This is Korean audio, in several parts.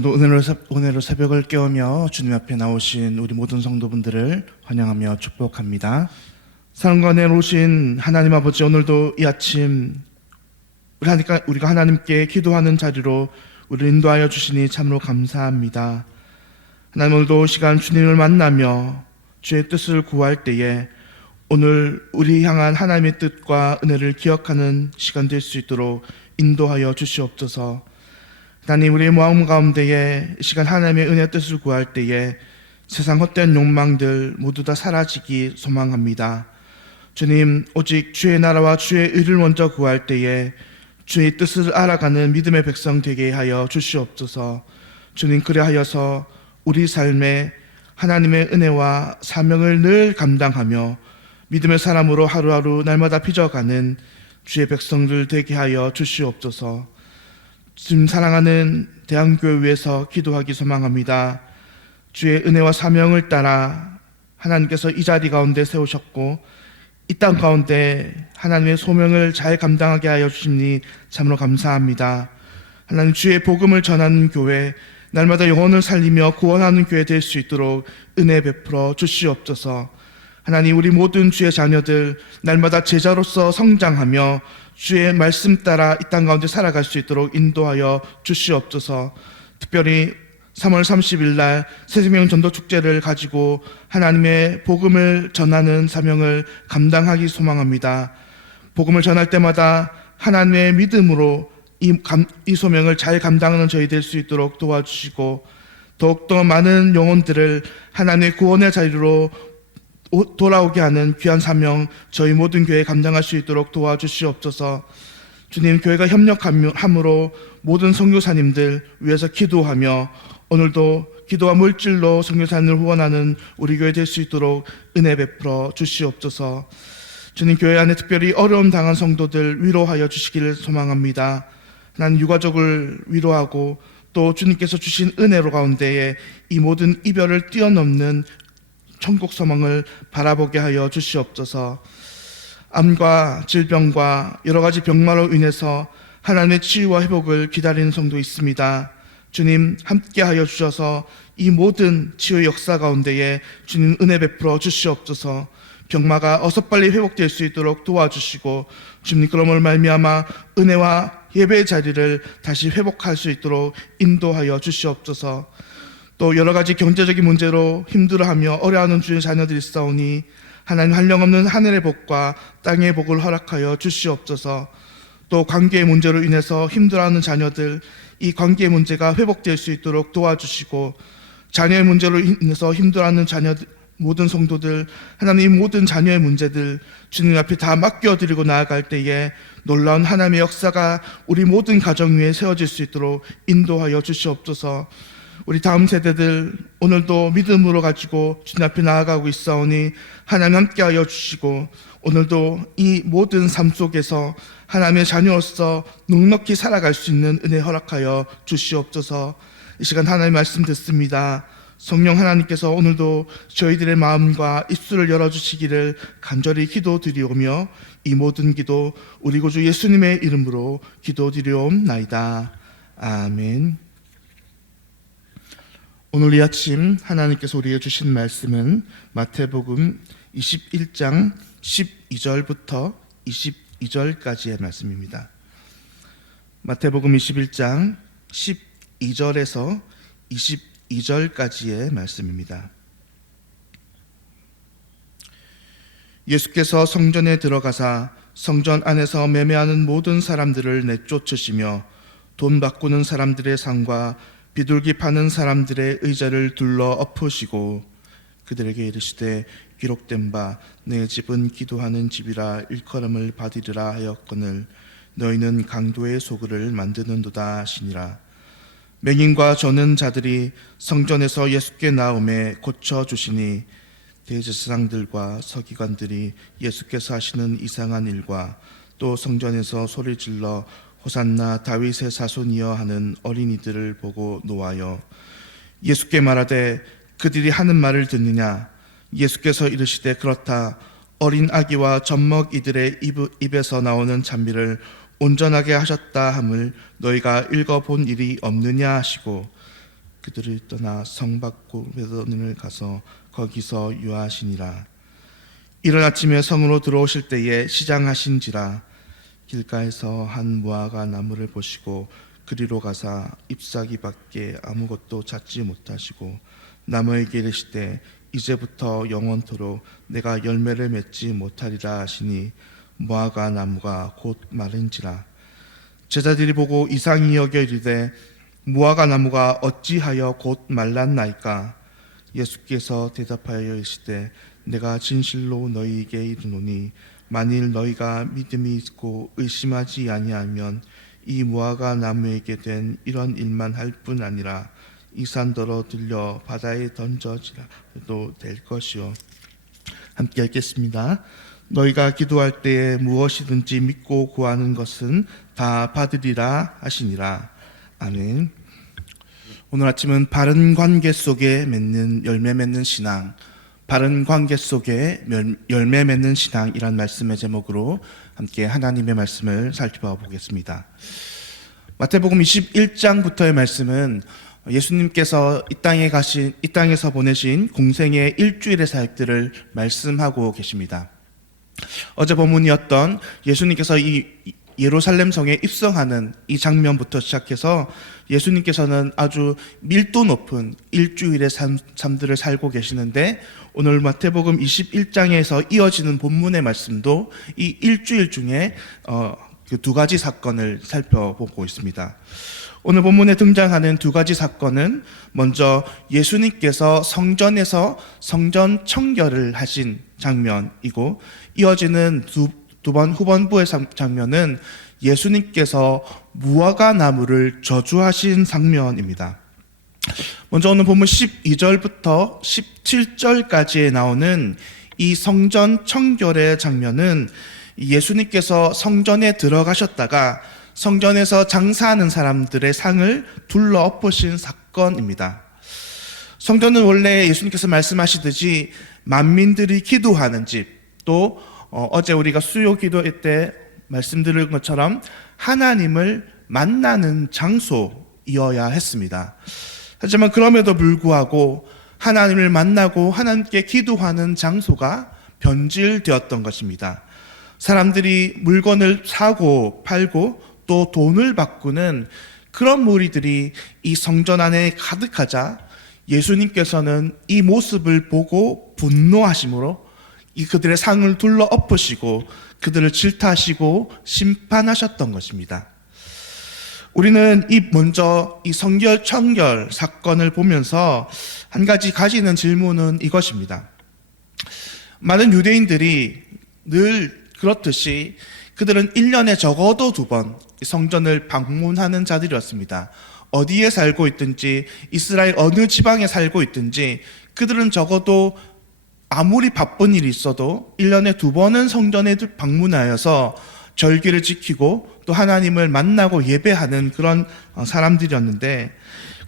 오늘도 은혜로 새벽을 깨우며 주님 앞에 나오신 우리 모든 성도분들을 환영하며 축복합니다. 사랑과 은혜로 오신 하나님 아버지, 오늘도 이 아침 우리가 하나님께 기도하는 자리로 우리를 인도하여 주시니 참으로 감사합니다. 하나님, 오늘도 시간 주님을 만나며 주의 뜻을 구할 때에 오늘 우리 향한 하나님의 뜻과 은혜를 기억하는 시간 될 수 있도록 인도하여 주시옵소서. 하나님, 우리의 마음 가운데에 이 시간 하나님의 은혜의 뜻을 구할 때에 세상 헛된 욕망들 모두 다 사라지기 소망합니다. 주님, 오직 주의 나라와 주의 의를 먼저 구할 때에 주의 뜻을 알아가는 믿음의 백성 되게 하여 주시옵소서. 주님, 그리하여서 우리 삶에 하나님의 은혜와 사명을 늘 감당하며 믿음의 사람으로 하루하루 날마다 빚어가는 주의 백성들 되게 하여 주시옵소서. 주님 사랑하는 대한교회 위해서 기도하기 소망합니다. 주의 은혜와 사명을 따라 하나님께서 이 자리 가운데 세우셨고 이 땅 가운데 하나님의 소명을 잘 감당하게 하여 주시니 참으로 감사합니다. 하나님, 주의 복음을 전하는 교회, 날마다 영혼을 살리며 구원하는 교회 될 수 있도록 은혜 베풀어 주시옵소서. 하나님, 우리 모든 주의 자녀들 날마다 제자로서 성장하며 주의 말씀 따라 이 땅 가운데 살아갈 수 있도록 인도하여 주시옵소서. 특별히 3월 30일 날 새생명 전도 축제를 가지고 하나님의 복음을 전하는 사명을 감당하기 소망합니다. 복음을 전할 때마다 하나님의 믿음으로 이 소명을 잘 감당하는 저희 될 수 있도록 도와주시고 더욱더 많은 영혼들을 하나님의 구원의 자리로 돌아오게 하는 귀한 사명 저희 모든 교회에 감당할 수 있도록 도와주시옵소서. 주님, 교회가 협력함으로 모든 선교사님들 위해서 기도하며 오늘도 기도와 물질로 선교사님을 후원하는 우리 교회 될 수 있도록 은혜 베풀어 주시옵소서. 주님, 교회 안에 특별히 어려움 당한 성도들 위로하여 주시기를 소망합니다. 하나님, 유가족을 위로하고 또 주님께서 주신 은혜로 가운데에 이 모든 이별을 뛰어넘는 천국 소망을 바라보게 하여 주시옵소서. 암과 질병과 여러 가지 병마로 인해서 하나님의 치유와 회복을 기다리는 성도 있습니다. 주님, 함께 하여 주셔서 이 모든 치유의 역사 가운데에 주님 은혜 베풀어 주시옵소서. 병마가 어서 빨리 회복될 수 있도록 도와주시고 주님, 그러므로 말미암아 은혜와 예배의 자리를 다시 회복할 수 있도록 인도하여 주시옵소서. 또 여러 가지 경제적인 문제로 힘들어하며 어려워하는 주의 자녀들이 있사오니 하나님, 한량없는 하늘의 복과 땅의 복을 허락하여 주시옵소서. 또 관계의 문제로 인해서 힘들어하는 자녀들, 이 관계의 문제가 회복될 수 있도록 도와주시고 자녀의 문제로 인해서 힘들어하는 자녀들, 모든 성도들, 하나님, 모든 자녀의 문제들 주님 앞에 다 맡겨드리고 나아갈 때에 놀라운 하나님의 역사가 우리 모든 가정 위에 세워질 수 있도록 인도하여 주시옵소서. 우리 다음 세대들 오늘도 믿음으로 가지고 주님 앞에 나아가고 있사오니 하나님 함께하여 주시고 오늘도 이 모든 삶 속에서 하나님의 자녀로서 넉넉히 살아갈 수 있는 은혜 허락하여 주시옵소서. 이 시간 하나님의 말씀 듣습니다. 성령 하나님께서 오늘도 저희들의 마음과 입술을 열어주시기를 간절히 기도드리오며 이 모든 기도 우리 구주 예수님의 이름으로 기도드리옵나이다. 아멘. 오늘 이 아침 하나님께서 우리에게 주신 말씀은 마태복음 21장 12절부터 22절까지의 말씀입니다. 마태복음 21장 12절에서 22절까지의 말씀입니다. 예수께서 성전에 들어가사 성전 안에서 매매하는 모든 사람들을 내쫓으시며 돈 바꾸는 사람들의 상과 비둘기 파는 사람들의 의자를 둘러 엎으시고 그들에게 이르시되 기록된 바 내 집은 기도하는 집이라 일컬음을 받으리라 하였거늘 너희는 강도의 소굴을 만드는도다 하시니라. 맹인과 저는 자들이 성전에서 예수께 나오매 고쳐주시니 대제사장들과 서기관들이 예수께서 하시는 이상한 일과 또 성전에서 소리질러 호산나 다윗의 자손이여 하는 어린이들을 보고 노하여 예수께 말하되 그들이 하는 말을 듣느냐. 예수께서 이르시되 그렇다. 어린 아기와 젖먹이들의 입에서 나오는 찬미를 온전하게 하셨다 함을 너희가 읽어본 일이 없느냐 하시고 그들을 떠나 성 밖으로 베드로님을 가서 거기서 유하시니라. 이른 아침에 성으로 들어오실 때에 시장하신지라. 길가에서 한 무화과 나무를 보시고 그리로 가사 잎사귀밖에 아무것도 찾지 못하시고 나무에게 이르시되 이제부터 영원토록 내가 열매를 맺지 못하리라 하시니 무화과 나무가 곧 마른지라. 제자들이 보고 이상히 여겨 이르되 무화과 나무가 어찌하여 곧 말랐나이까. 예수께서 대답하여 이르시되 내가 진실로 너희에게 이르노니 만일 너희가 믿음이 있고 의심하지 아니하면 이 무화과 나무에게 된 이런 일만 할 뿐 아니라 이 산더러 들려 바다에 던져지라도 될 것이요. 함께 읽겠습니다. 너희가 기도할 때에 무엇이든지 믿고 구하는 것은 다 받으리라 하시니라. 아멘. 오늘 아침은 바른 관계 속에 맺는 열매 맺는 신앙, 바른 관계 속에 열매 맺는 신앙이란 말씀의 제목으로 함께 하나님의 말씀을 살펴보겠습니다. 마태복음 21장부터의 말씀은 예수님께서 이 땅에서 보내신 공생의 일주일의 사역들을 말씀하고 계십니다. 어제 본문이었던 예수님께서 이 예루살렘 성에 입성하는 이 장면부터 시작해서 예수님께서는 아주 밀도 높은 일주일의 삶들을 살고 계시는데, 오늘 마태복음 21장에서 이어지는 본문의 말씀도 이 일주일 중에 그 두 가지 사건을 살펴보고 있습니다. 오늘 본문에 등장하는 두 가지 사건은 먼저 예수님께서 성전에서 성전 청결을 하신 장면이고, 이어지는 두 번 후반부의 장면은 예수님께서 무화과 나무를 저주하신 장면입니다. 먼저 오늘 본문 12절부터 17절까지에 나오는 이 성전 청결의 장면은 예수님께서 성전에 들어가셨다가 성전에서 장사하는 사람들의 상을 둘러 엎으신 사건입니다. 성전은 원래 예수님께서 말씀하시듯이 만민들이 기도하는 집, 또 어제 우리가 수요 기도회 때 말씀드린 것처럼 하나님을 만나는 장소이어야 했습니다. 하지만 그럼에도 불구하고 하나님을 만나고 하나님께 기도하는 장소가 변질되었던 것입니다. 사람들이 물건을 사고 팔고 또 돈을 바꾸는 그런 무리들이 이 성전 안에 가득하자 예수님께서는 이 모습을 보고 분노하심으로 이 그들의 상을 둘러 엎으시고 그들을 질타하시고 심판하셨던 것입니다. 우리는 먼저 이 성결 청결 사건을 보면서 한 가지 가지는 질문은 이것입니다. 많은 유대인들이 늘 그렇듯이 그들은 1년에 적어도 2번 성전을 방문하는 자들이었습니다. 어디에 살고 있든지 이스라엘 어느 지방에 살고 있든지 그들은 적어도 아무리 바쁜 일이 있어도 1년에 2번은 성전에 방문하여서 절기를 지키고 또 하나님을 만나고 예배하는 그런 사람들이었는데,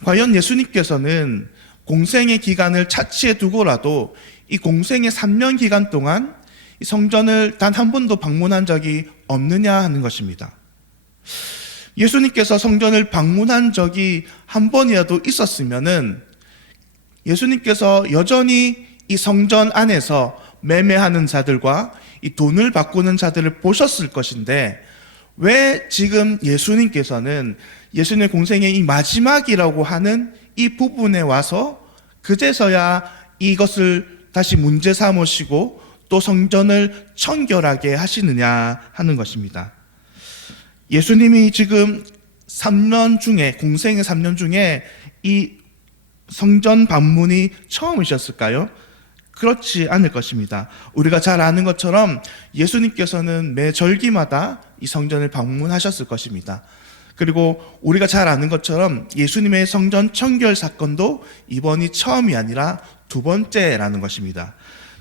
과연 예수님께서는 공생의 기간을 차치해 두고라도 이 공생의 3년 기간 동안 이 성전을 단 한 번도 방문한 적이 없느냐 하는 것입니다. 예수님께서 성전을 방문한 적이 한 번이라도 있었으면은 예수님께서 여전히 이 성전 안에서 매매하는 자들과 이 돈을 바꾸는 자들을 보셨을 것인데, 왜 지금 예수님께서는 예수님의 공생의 이 마지막이라고 하는 이 부분에 와서 그제서야 이것을 다시 문제 삼으시고 또 성전을 청결하게 하시느냐 하는 것입니다. 예수님이 지금 3년 중에, 공생의 3년 중에 이 성전 방문이 처음이셨을까요? 그렇지 않을 것입니다. 우리가 잘 아는 것처럼 예수님께서는 매 절기마다 이 성전을 방문하셨을 것입니다. 그리고 우리가 잘 아는 것처럼 예수님의 성전 청결 사건도 이번이 처음이 아니라 2번째라는 것입니다.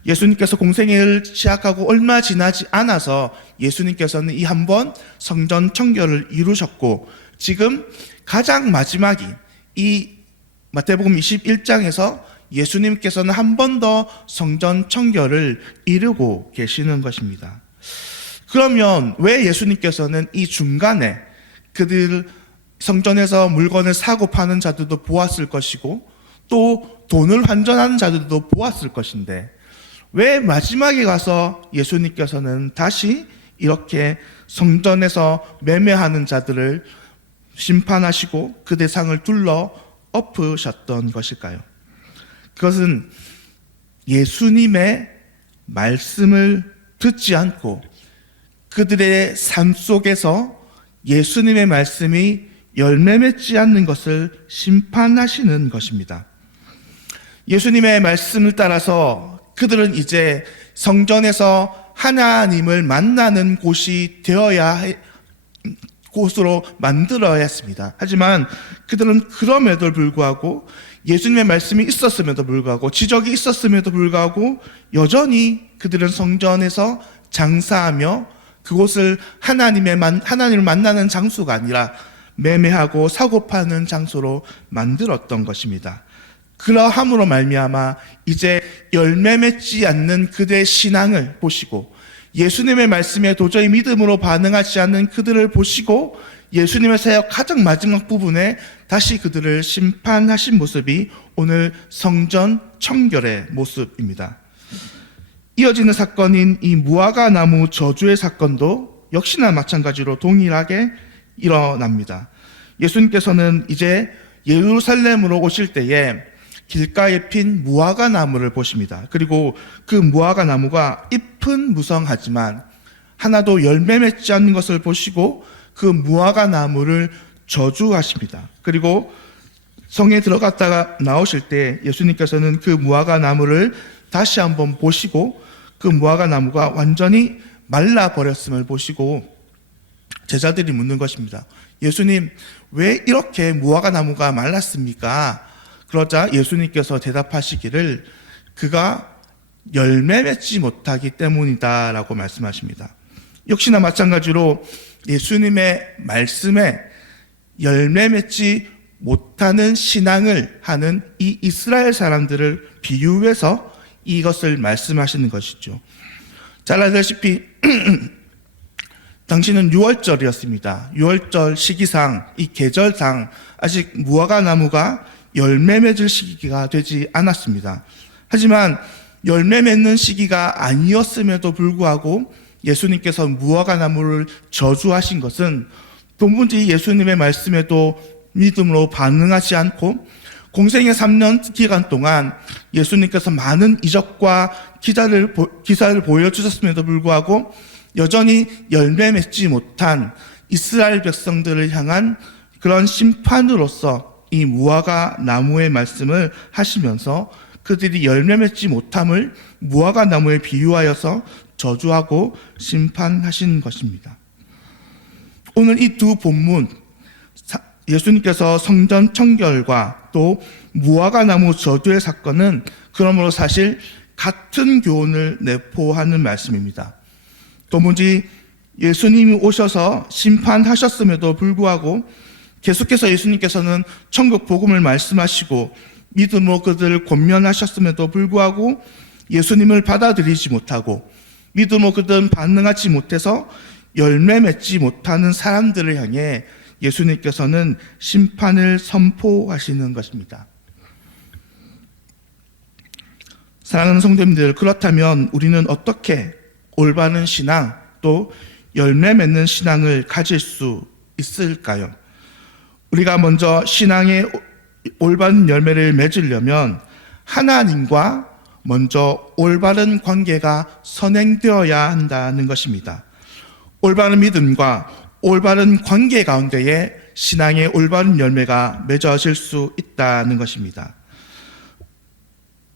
예수님께서 공생애를 시작하고 얼마 지나지 않아서 예수님께서는 이 한 번 성전 청결을 이루셨고, 지금 가장 마지막인 이 마태복음 21장에서 예수님께서는 한 번 더 성전 청결을 이루고 계시는 것입니다. 그러면 왜 예수님께서는 이 중간에 그들 성전에서 물건을 사고 파는 자들도 보았을 것이고 또 돈을 환전하는 자들도 보았을 것인데 왜 마지막에 가서 예수님께서는 다시 이렇게 성전에서 매매하는 자들을 심판하시고 그 대상을 둘러 엎으셨던 것일까요? 그것은 예수님의 말씀을 듣지 않고 그들의 삶 속에서 예수님의 말씀이 열매 맺지 않는 것을 심판하시는 것입니다. 예수님의 말씀을 따라서 그들은 이제 성전에서 하나님을 만나는 곳으로 만들어야 했습니다. 하지만 그들은 그럼에도 불구하고 예수님의 말씀이 있었음에도 불구하고 지적이 있었음에도 불구하고 여전히 그들은 성전에서 장사하며 그곳을 하나님을 만나는 장소가 아니라 매매하고 사고 파는 장소로 만들었던 것입니다. 그러함으로 말미암아 이제 열매 맺지 않는 그들의 신앙을 보시고 예수님의 말씀에 도저히 믿음으로 반응하지 않는 그들을 보시고 예수님의 사역 가장 마지막 부분에 다시 그들을 심판하신 모습이 오늘 성전 청결의 모습입니다. 이어지는 사건인 이 무화과 나무 저주의 사건도 역시나 마찬가지로 동일하게 일어납니다. 예수님께서는 이제 예루살렘으로 오실 때에 길가에 핀 무화과 나무를 보십니다. 그리고 그 무화과 나무가 잎은 무성하지만 하나도 열매 맺지 않는 것을 보시고 그 무화과 나무를 저주하십니다. 그리고 성에 들어갔다가 나오실 때 예수님께서는 그 무화과 나무를 다시 한번 보시고 그 무화과 나무가 완전히 말라버렸음을 보시고 제자들이 묻는 것입니다. 예수님, 왜 이렇게 무화과 나무가 말랐습니까? 그러자 예수님께서 대답하시기를 그가 열매 맺지 못하기 때문이다 라고 말씀하십니다. 역시나 마찬가지로 예수님의 말씀에 열매 맺지 못하는 신앙을 하는 이 이스라엘 사람들을 비유해서 이것을 말씀하시는 것이죠. 잘 알다시피 당시는 6월절이었습니다. 6월절 시기상, 이 계절상 아직 무화과 나무가 열매 맺을 시기가 되지 않았습니다. 하지만 열매 맺는 시기가 아니었음에도 불구하고 예수님께서 무화과 나무를 저주하신 것은 도무지 예수님의 말씀에도 믿음으로 반응하지 않고 공생의 3년 기간 동안 예수님께서 많은 이적과 기사를 보여주셨음에도 불구하고 여전히 열매 맺지 못한 이스라엘 백성들을 향한 그런 심판으로서 이 무화과 나무의 말씀을 하시면서 그들이 열매 맺지 못함을 무화과 나무에 비유하여서 저주하고 심판하신 것입니다. 오늘 이 두 본문, 예수님께서 성전 청결과 또 무화과 나무 저주의 사건은 그러므로 사실 같은 교훈을 내포하는 말씀입니다. 도무지 예수님이 오셔서 심판하셨음에도 불구하고 계속해서 예수님께서는 천국 복음을 말씀하시고 믿음으로 그들을 권면하셨음에도 불구하고 예수님을 받아들이지 못하고 믿음으로 그들은 반응하지 못해서 열매 맺지 못하는 사람들을 향해 예수님께서는 심판을 선포하시는 것입니다. 사랑하는 성도님들, 그렇다면 우리는 어떻게 올바른 신앙 또 열매 맺는 신앙을 가질 수 있을까요? 우리가 먼저 신앙의 올바른 열매를 맺으려면 하나님과 먼저 올바른 관계가 선행되어야 한다는 것입니다. 올바른 믿음과 올바른 관계 가운데에 신앙의 올바른 열매가 맺어질 수 있다는 것입니다.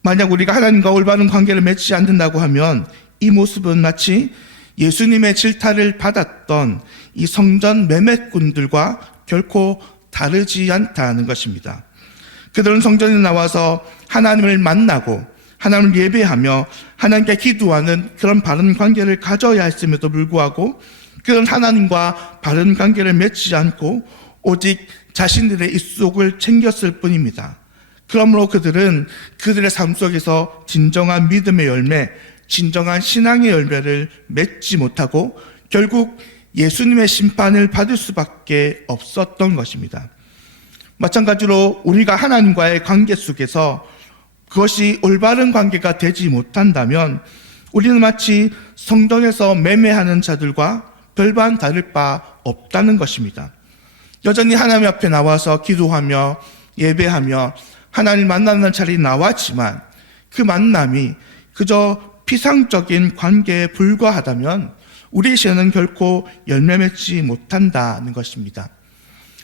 만약 우리가 하나님과 올바른 관계를 맺지 않는다고 하면 이 모습은 마치 예수님의 질타를 받았던 이 성전 매매꾼들과 결코 다르지 않다는 것입니다. 그들은 성전에 나와서 하나님을 만나고 하나님을 예배하며 하나님께 기도하는 그런 바른 관계를 가져야 했음에도 불구하고 그런 하나님과 바른 관계를 맺지 않고 오직 자신들의 입속을 챙겼을 뿐입니다. 그러므로 그들은 그들의 삶 속에서 진정한 믿음의 열매, 진정한 신앙의 열매를 맺지 못하고 결국 예수님의 심판을 받을 수밖에 없었던 것입니다. 마찬가지로 우리가 하나님과의 관계 속에서 그것이 올바른 관계가 되지 못한다면 우리는 마치 성전에서 매매하는 자들과 별반 다를 바 없다는 것입니다. 여전히 하나님 앞에 나와서 기도하며 예배하며 하나님을 만나는 자리에 나왔지만 그 만남이 그저 피상적인 관계에 불과하다면 우리의 신앙은 결코 열매 맺지 못한다는 것입니다.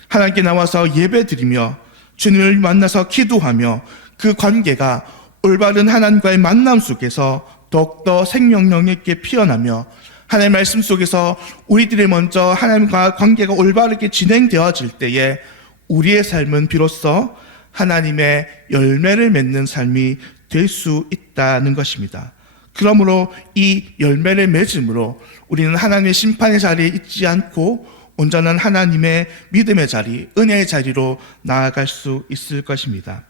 하나님께 나와서 예배드리며 주님을 만나서 기도하며 그 관계가 올바른 하나님과의 만남 속에서 더욱더 생명력 있게 피어나며 하나님의 말씀 속에서 우리들이 먼저 하나님과 관계가 올바르게 진행되어질 때에 우리의 삶은 비로소 하나님의 열매를 맺는 삶이 될 수 있다는 것입니다. 그러므로 이 열매를 맺음으로 우리는 하나님의 심판의 자리에 있지 않고 온전한 하나님의 믿음의 자리, 은혜의 자리로 나아갈 수 있을 것입니다.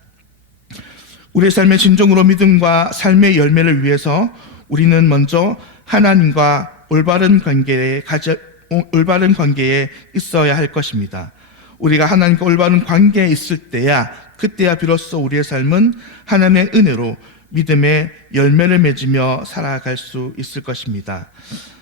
우리의 삶의 진정으로 믿음과 삶의 열매를 위해서 우리는 먼저 하나님과 올바른 관계에 있어야 할 것입니다. 우리가 하나님과 올바른 관계에 있을 때야, 그때야 비로소 우리의 삶은 하나님의 은혜로 믿음의 열매를 맺으며 살아갈 수 있을 것입니다.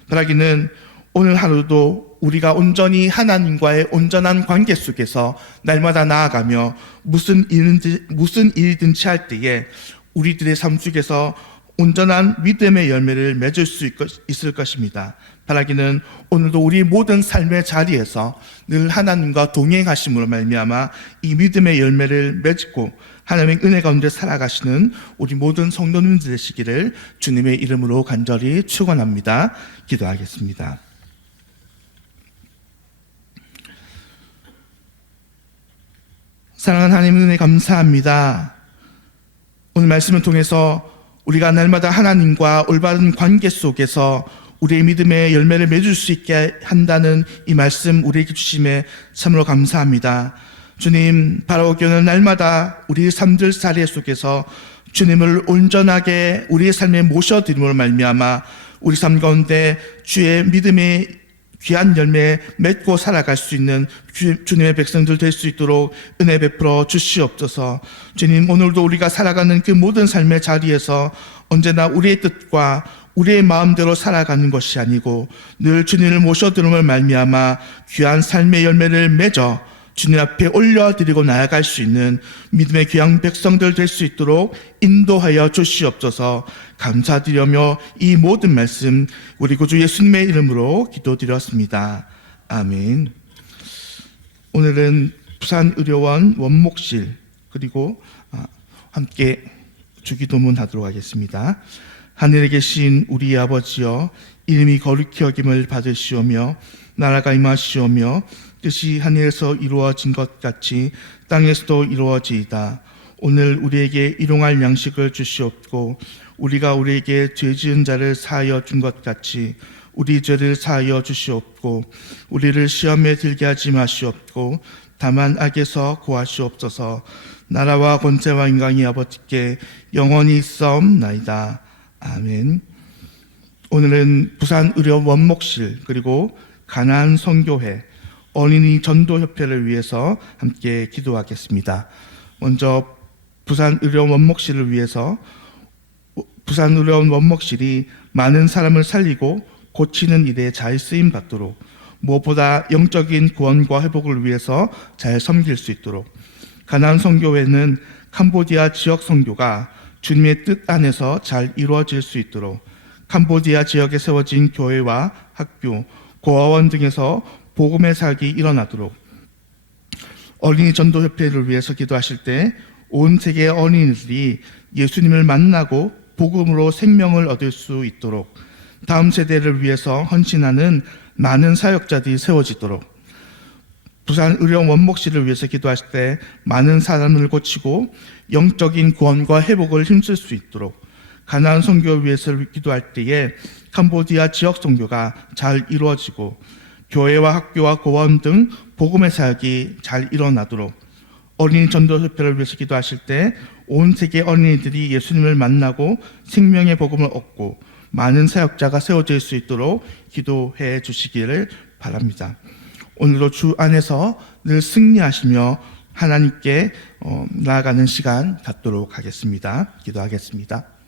바라기는 오늘 하루도 우리가 온전히 하나님과의 온전한 관계 속에서 날마다 나아가며 무슨 일이든지 할 때에 우리들의 삶 속에서 온전한 믿음의 열매를 맺을 수 있을 것입니다. 바라기는 오늘도 우리 모든 삶의 자리에서 늘 하나님과 동행하심으로 말미암아 이 믿음의 열매를 맺고 하나님의 은혜 가운데 살아가시는 우리 모든 성도님들 되시기를 주님의 이름으로 간절히 축원합니다. 기도하겠습니다. 사랑하는 하나님 은혜 감사합니다. 오늘 말씀을 통해서 우리가 날마다 하나님과 올바른 관계 속에서 우리의 믿음의 열매를 맺을 수 있게 한다는 이 말씀 우리에게 주심에 참으로 감사합니다. 주님, 바라오기 오는 날마다 우리 삶들 자리 속에서 주님을 온전하게 우리의 삶에 모셔드림으로 말미암아 우리 삶 가운데 주의 믿음의 귀한 열매 맺고 살아갈 수 있는 주님의 백성들 될 수 있도록 은혜 베풀어 주시옵소서. 주님, 오늘도 우리가 살아가는 그 모든 삶의 자리에서 언제나 우리의 뜻과 우리의 마음대로 살아가는 것이 아니고 늘 주님을 모셔드림을 말미암아 귀한 삶의 열매를 맺어 주님 앞에 올려드리고 나아갈 수 있는 믿음의 귀한 백성들 될 수 있도록 인도하여 주시옵소서. 감사드리며 이 모든 말씀 우리 구주 예수님의 이름으로 기도드렸습니다. 아멘. 오늘은 부산의료원 원목실 그리고 함께 주기도문 하도록 하겠습니다. 하늘에 계신 우리 아버지여, 이름이 거룩히 여김을 받으시오며 나라가 임하시오며 뜻이 하늘에서 이루어진 것 같이 땅에서도 이루어지이다. 오늘 우리에게 일용할 양식을 주시옵고 우리가 우리에게 죄 지은 자를 사하여 준 것 같이 우리 죄를 사하여 주시옵고 우리를 시험에 들게 하지 마시옵고 다만 악에서 구하시옵소서. 나라와 권세와 영광이 아버지께 영원히 있사옵나이다. 아멘. 오늘은 부산의료 원목실 그리고 가나안 선교회 어린이 전도협회를 위해서 함께 기도하겠습니다. 먼저 부산의료 원목실을 위해서 부산의료 원목실이 많은 사람을 살리고 고치는 일에 잘 쓰임 받도록 무엇보다 영적인 구원과 회복을 위해서 잘 섬길 수 있도록 가나안 선교회는 캄보디아 지역 선교가 주님의 뜻 안에서 잘 이루어질 수 있도록 캄보디아 지역에 세워진 교회와 학교, 고아원 등에서 복음의 사역이 일어나도록 어린이 전도협회를 위해서 기도하실 때 온 세계의 어린이들이 예수님을 만나고 복음으로 생명을 얻을 수 있도록 다음 세대를 위해서 헌신하는 많은 사역자들이 세워지도록 부산 의료 원목실을 위해서 기도하실 때 많은 사람을 고치고 영적인 구원과 회복을 힘쓸 수 있도록 가나안 선교를 위해서 기도할 때에 캄보디아 지역 선교가 잘 이루어지고 교회와 학교와 고아원 등 복음의 사역이 잘 일어나도록 어린이 전도협회를 위해서 기도하실 때 온 세계 어린이들이 예수님을 만나고 생명의 복음을 얻고 많은 사역자가 세워질 수 있도록 기도해 주시기를 바랍니다. 오늘도 주 안에서 늘 승리하시며 하나님께 나아가는 시간 갖도록 하겠습니다. 기도하겠습니다.